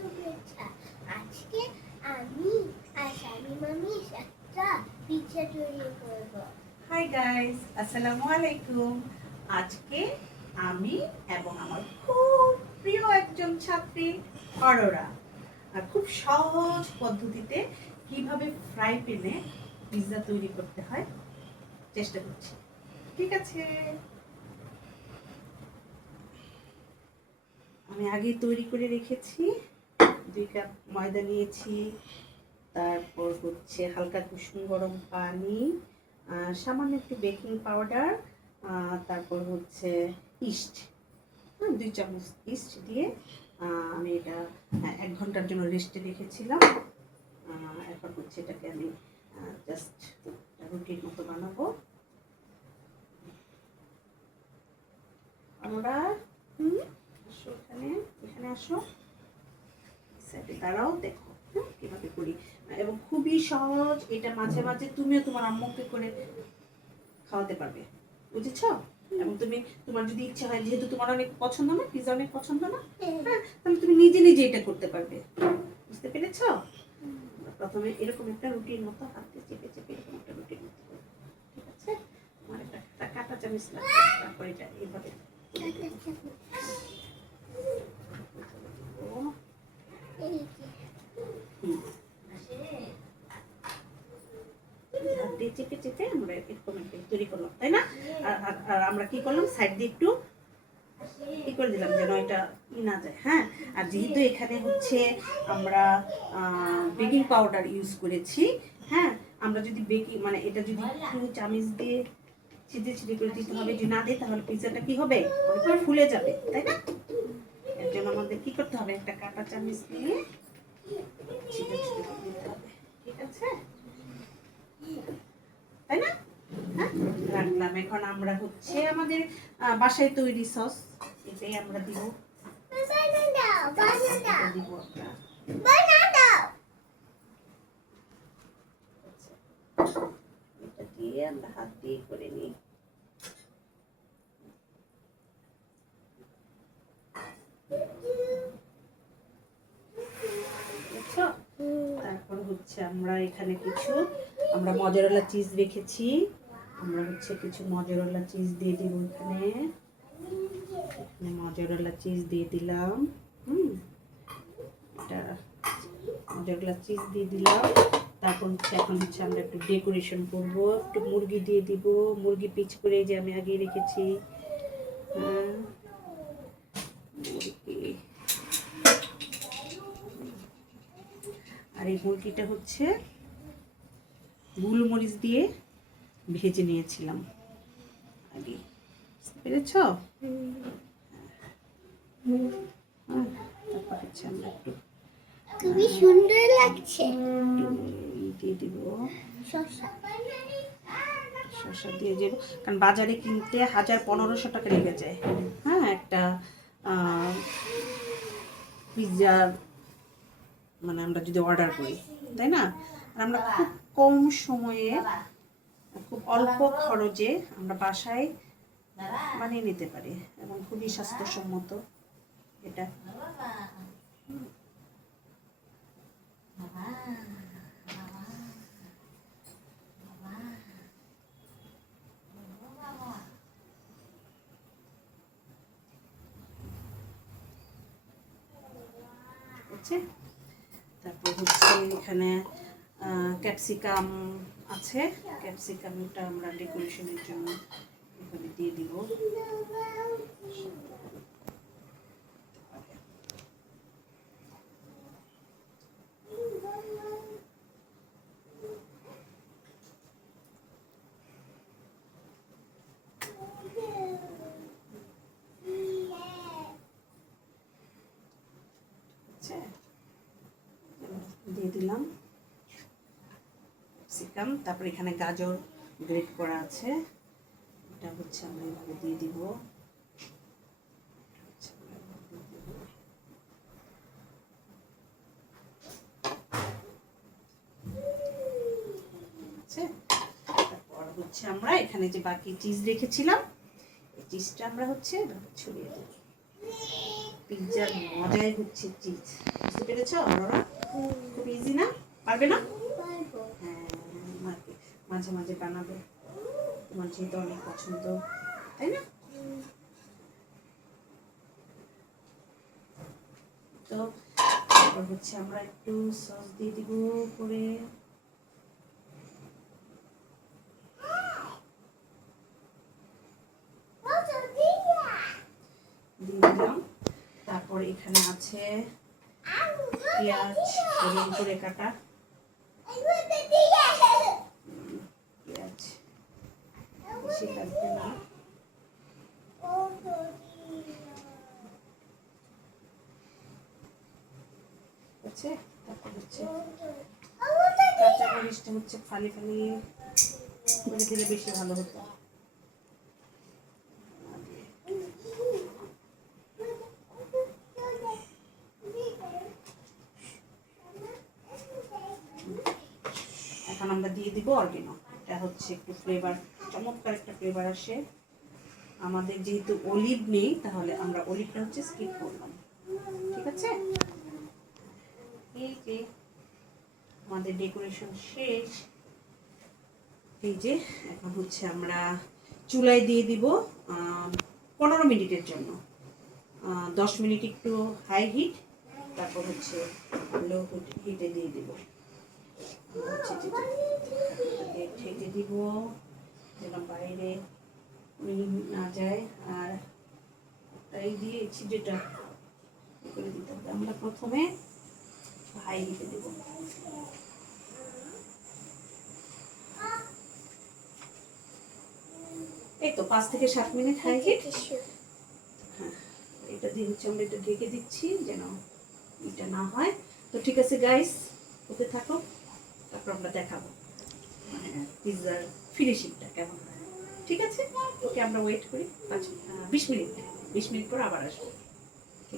শুভেচ্ছা। আজকে আমি আর শামি মামি একটা পিঠা তৈরি করব। হাই গাইস, আসসালামু আলাইকুম। আজকে আমি এবং আমার খুব প্রিয় একজন ছাত্রী অরোরা আর খুব সহজ পদ্ধতিতে কিভাবে ফ্রাই প্যানে পিৎজা তৈরি করতে হয় চেষ্টা করছি। ঠিক আছে, আমি আগে তৈরি করে রেখেছি। 2 কাপ ময়দা নিয়েছি, তারপর হচ্ছে হালকা কুসুম গরম পানি, সামান্য একটু বেকিং পাউডার, তারপর হচ্ছে ইস্ট, 2 চামচ ইস্ট দিয়ে আমি এটা 1 ঘন্টার জন্য রেস্টে রেখেছিলাম। এখন হচ্ছে এটাকে আমি জাস্ট রুটির মতো বানাবো। আমরা আসো, এখানে আসো, তারাও দেখো কিভাবে করি এবং খুবই সহজ। এটা মাঝে মাঝে তুমিও তোমার আম্মুকে করে খাওয়াতে পারবে, বুঝেছো? এবং তুমি তোমার যদি ইচ্ছা হয়, যেহেতু তোমার অনেক পছন্দ না, পিৎজা অনেক পছন্দ না, হ্যাঁ, তাহলে তুমি নিজে নিজে এটা করতে পারবে। বুঝতে পেরেছো? প্রথমে এরকম একটা রুটির মতো হাত দিয়ে চেপে চেপে এরকম একটা রুটির মতো করবে, ঠিক আছে? আমার একটা কাঁটা চামচ লাগবে, তারপর এটা এইভাবে চেপে চেপে আমরা এরকম একটা তৈরি করলাম, তাই না? আর আমরা কি করলাম, সাইড দিয়ে একটু ই করে দিলাম যেন এটা না যায়। হ্যাঁ, আর যেহেতু এখানে হচ্ছে আমরা বেকিং পাউডার ইউজ করেছি, হ্যাঁ, আমরা যদি বেকিং মানে এটা যদি একটু চামচ দিয়ে ছিদ্রে ছিদ্রে করে দিতে হবে, যদি না দিই তাহলে পিৎজাটা কি হবে, ফুলে যাবে, তাই না? এর জন্য আমাদের কি করতে হবে, একটা কাঁটা চামচ দিয়ে ছিদ্রে ছিদ্রে করে দিতে হবে, ঠিক আছে? তাই না? হ্যাঁ, রাখলাম। এখন আমরা হচ্ছে আমাদের বাসায় তৈরি সস, এটাই আমরা দিব। এটা দিয়ে আমরা হাত দিয়ে করে নিই। তারপর হচ্ছে আমরা এখানে কিছু মজারেলা চিজ রেখেছি, আমরা হচ্ছে কিছু মজারেলা চিজ দিয়ে দিব। এখানে মজারেলা চিজ দিয়ে দিলাম। এটা মজারেলা চিজ দিয়ে দিলাম। তারপর হচ্ছে এখন হচ্ছে আমরা একটু ডেকোরেশন করব, একটু মুরগি দিয়ে দিব, মুরগি পিচ করে যে আমি আগে রেখেছি। আর এই মুরগিটা হচ্ছে গোলমরিচ দিয়ে ভেজে নিয়েছিলাম আগে, বুঝতে পেরেছ? তারপর হচ্ছে আমরা একটু খুবই সুন্দর লাগছে দিয়ে দিব শসা দিয়ে দেবো, কারণ বাজারে কিনতে 1000-1500 টাকা লেগে যায়, হ্যাঁ, একটা পিৎজা মানে আমরা যদি অর্ডার করি, তাই না? আর আমরা খুব কম সময়ে খুব অল্প খরচে আমরা বাসায় বানিয়ে নিতে পারি এবং খুবই স্বাস্থ্যসম্মত এটা। তারপর হচ্ছে এখানে ক্যাপসিকাম আছে, ক্যাপসিকামটা আমরা ডেকোরেশনের জন্য এখানে দিয়ে দিব। দিয়ে দিলাম ক্যাপসিকাম, তারপর এখানে গাজর গ্রেট করা আছে, এটা হচ্ছে আমরা এইভাবে দিয়ে দিব। তারপর হচ্ছে আমরা এখানে যে বাকি চিজ রেখেছিলাম, এই চিজটা আমরা হচ্ছে ছড়িয়ে দেব। পিৎজার মজাই হচ্ছে চিজ। বুঝতে পেরেছো অরোরা? খুব ইজি না? পারবে না? পারবো। হ্যাঁ, মাঝে মাঝে বানাবে, তোমার যেহেতু অনেক পছন্দ, তাই না? তো তারপর হচ্ছে আমরা একটু সস দিয়ে দিব করে, দিয়ে দিলাম। তারপর এখানে আছে পেঁয়াজ সরু করে কাটা, পেঁয়াজ বেশি লাগবে না। আছে তারপর হচ্ছে কাঁচা মরিচটা হচ্ছে ফালি ফালি করে দিলে বেশি ভালো হতো। এখন আমরা দিয়ে দিব অরিগানো। এটা হচ্ছে একটু ফ্লেভার, চমৎকার একটা ফ্লেভার আসে। আমাদের যেহেতু অলিভ নেই তাহলে আমরা অলিভটা হচ্ছে স্কিপ করলাম, ঠিক আছে? এই যে আমাদের ডেকোরেশন শেষ। এই যে এখন হচ্ছে আমরা চুলায় দিয়ে দিব 15 মিনিটের জন্য। 10 মিনিট একটু হাই হিট, তারপর হচ্ছে লো হিটে দিয়ে দিব। হচ্ছে ঢেকে দিব যেন বাইরে না যায়। আর এই দিয়েছি যেটা করে দিতে হবে, আমরা প্রথমে হাই হিটে দেব। এই তো 5 থেকে 7 মিনিট হাই হিট। হ্যাঁ, এটা দিয়ে হচ্ছে আমরা এটা ঢেকে দিচ্ছি যেন এটা না হয়। তো ঠিক আছে গাইস, ওকে থাকো, তারপর আমরা দেখাবো মানে পিৎজার ফিনিশিংটা কেমন হয়। ঠিক আছে, ওকে আমরা ওয়েট করি 20 মিনিট। 20 মিনিট পর আবার আসবো।